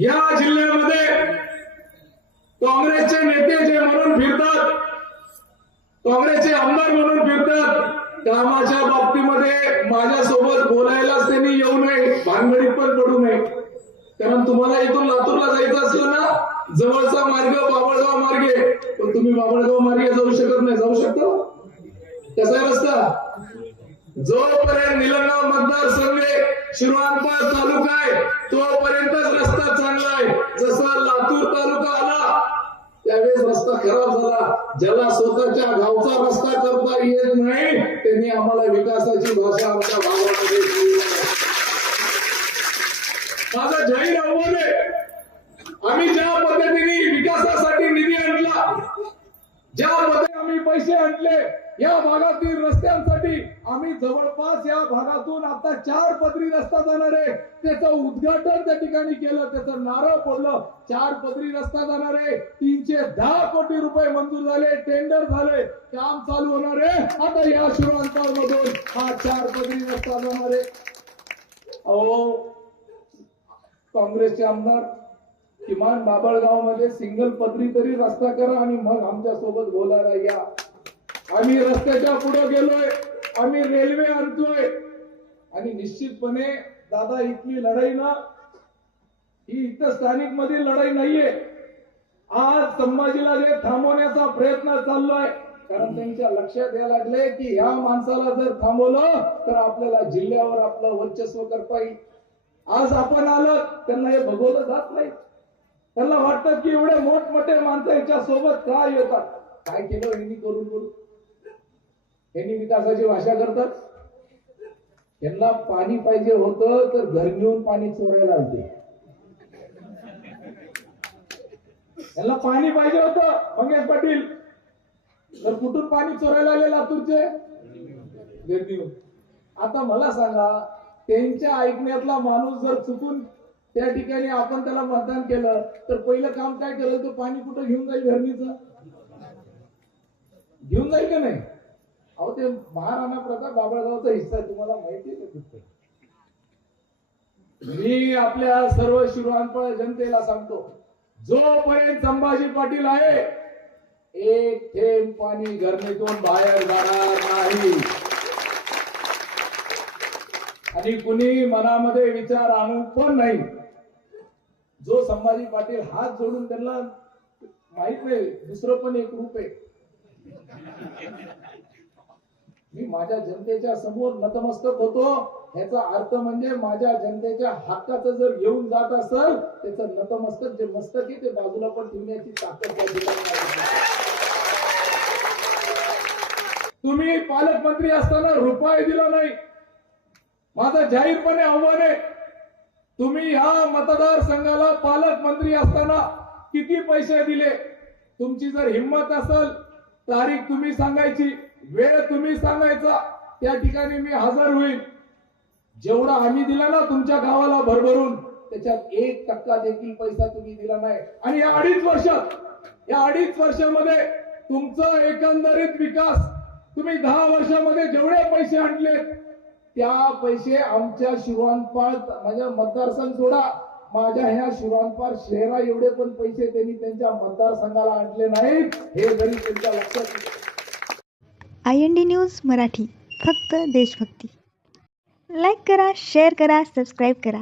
या जिल्ह्यामध्ये काँग्रेसचे नेते जे म्हणून फिरतात काँग्रेसचे आमदार म्हणून फिरतात कामाच्या बाबतीमध्ये माझ्यासोबत बोलायलाच त्यांनी येऊ नये भानगडीत पण पडू नये. कारण तुम्हाला इथून लातूरला जायचं असलं ना जवळचा मार्ग बाबळगाव मार्गे. पण तुम्ही बाबळगाव मार्गे जाऊ शकत नाही. जाऊ शकतो? कसा आहे रस्ता? जोपर्यंत निलंगाव मतदारसंघ शिरवानपार तालुका आहे तोपर्यंतच रस्ता चांगला आहे जसा लातूर तालुका आला त्यावेळेस रस्ता खराब झाला ज्याला स्वतःच्या गावचा रस्ता करता येत नाही त्यांनी आम्हाला विकासाची भाषा आमच्या गावामध्ये माझा माझं जाहीर आव्हान आहे आम्ही ज्या पद्धतीने विकासासाठी निधी आणला ज्या पद्धतीने आम्ही पैसे आणले या भागातील रस्त्यांसाठी आम्ही जवळपास या भागातून आता चार पदरी रस्ता जाणार आहे. त्याचं उद्घाटन त्या ठिकाणी केलं त्याचं नारळ पडलं चार पदरी रस्ता जाणार आहे. तीनशे दहा कोटी रुपये मंजूर झाले टेंडर झाले काम चालू होणार आहे. आता या शिवांताल मधून हा चार पदरी रस्ता जाणार आहे. अहो काँग्रेसचे आमदार किमान बाबळगावमध्ये सिंगल पदरी तरी रस्ता करा आणि मग आमच्यासोबत बोलायला या. आम्ही रस्त्याच्या पुढे गेलोय आम्ही रेल्वे आणतोय. आणि निश्चितपणे दादा इथली लढाई ना ही इथं स्थानिक मधील लढाई नाहीये. आज संभाजीला जे थांबवण्याचा प्रयत्न चाललोय कारण त्यांच्या लक्षात यायला लागले की ह्या माणसाला जर थांबवलं तर आपल्याला जिल्ह्यावर आपलं वर्चस्व करता येईल. आज आपण आलं त्यांना हे भगवलं जात नाही. त्यांना वाटतं की एवढे मोठमोठे माणसं यांच्या सोबत का येतात? काय केलं यांनी करून करून यांनी विकासाची भाषा करतात. त्यांना पाणी पाहिजे होतं तर घर घेऊन पाणी चोरायला आलते. त्यांना पाणी पाहिजे होतं मंगेश पाटील. तर कुठून पाणी चोरायला आले लातूरचे घर आता मला सांगा त्यांच्या ऐकण्यातला माणूस जर चुकून त्या ठिकाणी आपण त्याला मतदान केलं तर पहिलं काम काय केलं? तर पाणी कुठं घेऊन जाईल घरणीचं? घेऊन जाईल का नाही? ते महाराणा प्रताप बाबळगावचा हिस्सा आहे तुम्हाला माहिती आहे का मी आपल्या सर्व शिरवानपळ जनतेला सांगतो जोपर्यंत संभाजी पाटील आहे एक थेंब पाणी गरमीतून बाहेर जाणार नाही. आणि कुणी मनामध्ये विचार आणू पण नाही. जो संभाजी पाटील हात जोडून त्यांना माहीत नाही दुसरं पण एक रूप आहे. मी माझ्या जनतेच्या समोर नतमस्तक होतो. ह्याचा अर्थ म्हणजे माझ्या जनतेच्या हक्काचं जर घेऊन जात असेल त्याचं नतमस्तक जे मस्तक आहे ते बाजूला पण ठेवण्याची ताकद तुम्ही पालकमंत्री असताना रुपये दिला नाही. माझं जाहीरपणे आव्हान आहे. तुम्ही ह्या मतदारसंघाला पालकमंत्री असताना किती पैसे दिले? तुमची जर हिंमत असेल तारीख तुम्ही सांगायची वेळ तुम्ही सांगायचा त्या ठिकाणी मी हजर होईल जेवढा आम्ही दिला ना तुमच्या गावाला भरभरून त्याच्यात एक टक्का देखील पैसा तुम्ही दिला नाही. आणि या अडीच वर्षात या अडीच वर्षामध्ये तुमचा एकंदरीत विकास तुम्ही दहा वर्षामध्ये जेवढे पैसे आणले त्या पैसे आमच्या शिवांपाळ माझ्या मतदारसंघ सोडा. माझ्या ह्या शिरवानपाळ शहरा एवढे पण पैसे त्यांनी त्यांच्या मतदारसंघाला आणले नाहीत हे जरी त्यांच्या लक्षात I N D news Marathi फक्त देशभक्ती. लाईक करा शेअर करा सबस्क्राईब करा.